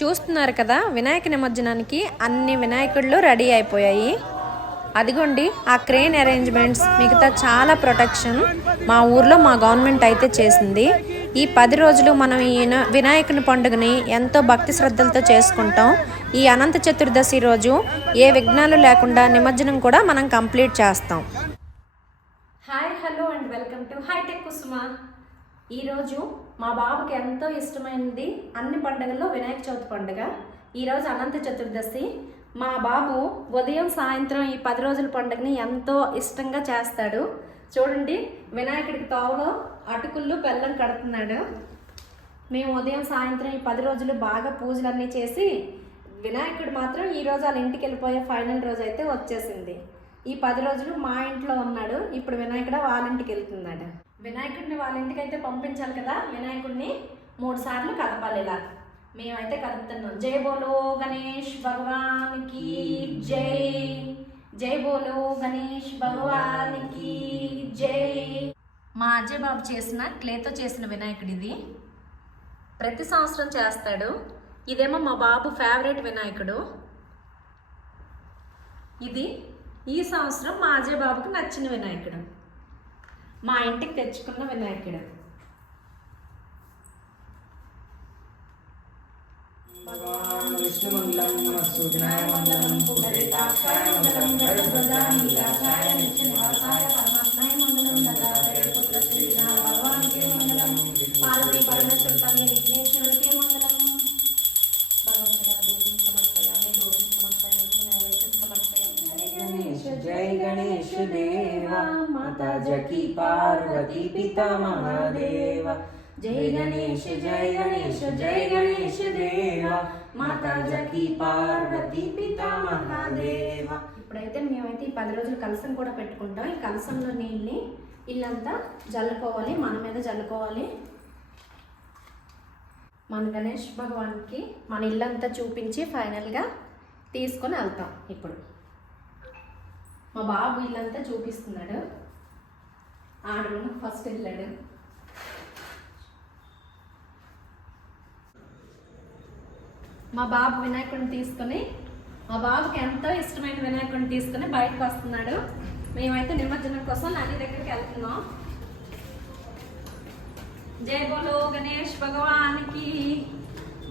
చూస్తున్నారు కదా, వినాయక నిమజ్జనానికి అన్ని వినాయకుళ్ళు రెడీ అయిపోయాయి. అదిగోండి ఆ క్రేన్ అరేంజ్మెంట్స్, మిగతా చాలా ప్రొటెక్షన్ మా ఊర్లో మా గవర్నమెంట్ అయితే చేసింది. ఈ 10 రోజులు మనం ఈ వినాయకుని పండుగని ఎంతో భక్తి శ్రద్ధలతో చేసుకుంటాం. ఈ అనంత చతుర్దశి రోజు ఏ విఘ్నాలు లేకుండా నిమజ్జనం కూడా మనం కంప్లీట్ చేస్తాం. Hi, hello and welcome to hitech Kusuma. ఈరోజు మా బాబుకి ఎంతో ఇష్టమైనది అన్ని పండుగల్లో వినాయక చవితి పండుగ. ఈరోజు అనంత చతుర్దశి. మా బాబు ఉదయం సాయంత్రం ఈ 10 రోజుల పండుగని ఎంతో ఇష్టంగా చేస్తాడు. చూడండి, వినాయకుడికి తోవలో అటుకుళ్ళు బెల్లం కడుతున్నాడు. మేము ఉదయం సాయంత్రం ఈ 10 రోజులు బాగా పూజలన్నీ చేసి, వినాయకుడు మాత్రం ఈరోజు వాళ్ళ ఇంటికి వెళ్ళిపోయే ఫైనల్ రోజు అయితే వచ్చేసింది. ఈ 10 రోజులు మా ఇంట్లో ఉన్నాడు. ఇప్పుడు వినాయకుడు వాళ్ళ ఇంటికి వెళ్తున్నాడు. వినాయకుడిని వాళ్ళ ఇంటికి అయితే పంపించాలి కదా. వినాయకుడిని 3 సార్లు కదపాలి. ఇలా మేమైతే కదుపుతున్నాం. జై బోలో గణేష్ భగవానికి జై, జై బోలో గణేష్ భగవానికి జై. మా అజయ్ బాబు చేసిన క్లేతో చేసిన వినాయకుడు ఇది. ప్రతి సంవత్సరం చేస్తాడు. ఇదేమో మా బాబు ఫేవరెట్ వినాయకుడు. ఇది ఈ సంవత్సరం మా అజయ్ బాబుకు నచ్చిన వినాయకుడు, మా ఇంటికి తెచ్చుకున్న వినాయకుడు. जय गणेश देवा माता जकी पार्वती पिता महादेवा. जय गणेश जय गणेश जय गणेश देवा माता जकी पार्वती पिता महादेवा. ఇప్పుడైతే మేమైతే ఈ 10 రోజులు కలసం కూడా పెట్టుకుంటాం. ఈ కలసంలో నీళ్ళని ఇల్లంతా జల్లుకోవాలి, మన మీద జల్లుకోవాలి. మన గణేష్ భగవాన్కి మన ఇల్లంతా చూపించి ఫైనల్గా తీసుకొని వెళ్తాం. ఇప్పుడు మా బాబు ఇల్లంతా చూపిస్తున్నాడు. ఆడు ఫస్ట్ వెళ్ళాడు. మా బాబు వినాయకుడిని తీసుకొని, మా బాబుకి ఎంతో ఇష్టమైన వినాయకుడిని తీసుకొని బయటకు వస్తున్నాడు. మేమైతే నిమజ్జనం కోసం నాని దగ్గరికి వెళ్తున్నాం. జై బోలో గణేష్ భగవానికి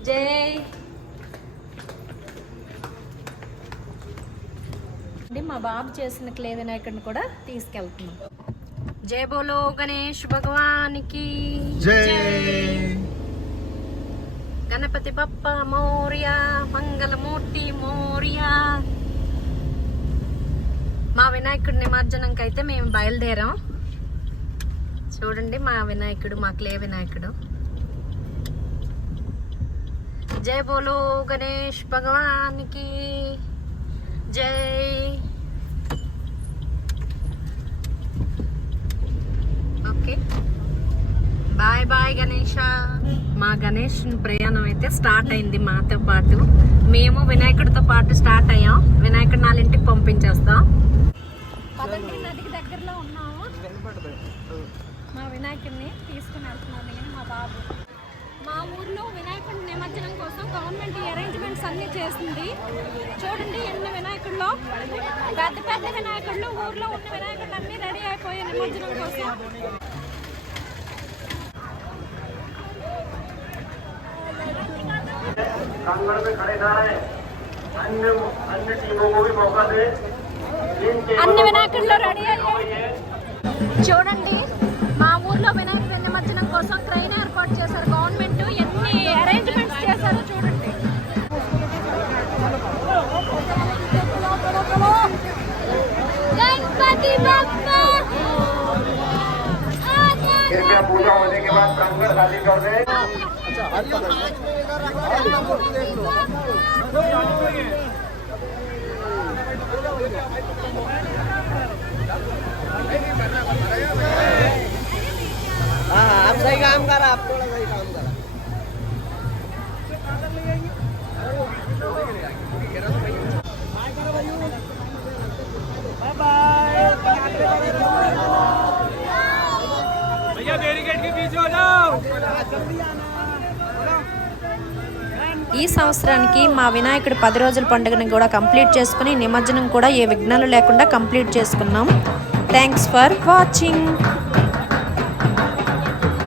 జై. మా బాబు చేసిన క్లే వినాయకుడిని కూడా తీసుకెళ్తున్నాం. జై బోలో గణేష్ భగవానికి జై. గణపతి బప్ప మోరియా, మంగళమూర్తి మోరియా. మా వినాయకుడి నిమజ్జనంకి అయితే మేము బయలుదేరాం. చూడండి మా వినాయకుడు, మా క్లే వినాయకుడు. జై బోలో గణేష్ భగవానికి జై. Okay, bye bye Ganesha. మా గణేష్ ప్రయాణం అయితే స్టార్ట్ అయింది. మాతో పాటు మేము వినాయకుడితో పాటు స్టార్ట్ అయ్యాం. వినాయకుడు వాళ్ళ ఇంటికి పంపించేస్తాం. పదండి, నదికి దగ్గరలో ఉన్నాము. మా వినాయకుడిని తీసుకుని వెళ్తున్నాం నేను, మా బాబు. మా ఊర్లో వినాయకుడి నిమజ్జనం కోసం గవర్నమెంట్ అరేంజ్మెంట్స్ అన్నీ చేసింది. చూడండి ఎన్ని వినాయకుల్లో, పెద్ద పెద్ద వినాయకుళ్ళు, ఊర్లో ఉన్న వినాయకుళ్ళు అన్నీ రెడీ అయిపోయాయి నిమజ్జనం కోసం. అన్ని వినాయకుల్లో రెడీ అయ్యాయి. చూడండి మా ఊర్లో వినాయకుడి నిమజ్జనం కోసం ట్రైన్ ఏర్పాటు చేశారు గవర్నమెంట్. ఎన్ని అరేంజ్మెంట్స్ చేశారో చూడండి. గణపతి బప్పా. कृपया पूजा होने के बाद प्रांगण खाली कर दें. हाँ, आप सही काम करा, आप थोड़ा सही काम करा. बाय भैया, बैरिकेड के पीछे हो जाओ. ఈ సంవత్సరానికి మా వినాయకుడి 10 రోజుల పండుగని కూడా కంప్లీట్ చేసుకుని నిమజ్జనం కూడా ఏ విఘ్నాలు లేకుండా కంప్లీట్ చేసుకున్నాం. Thanks for watching.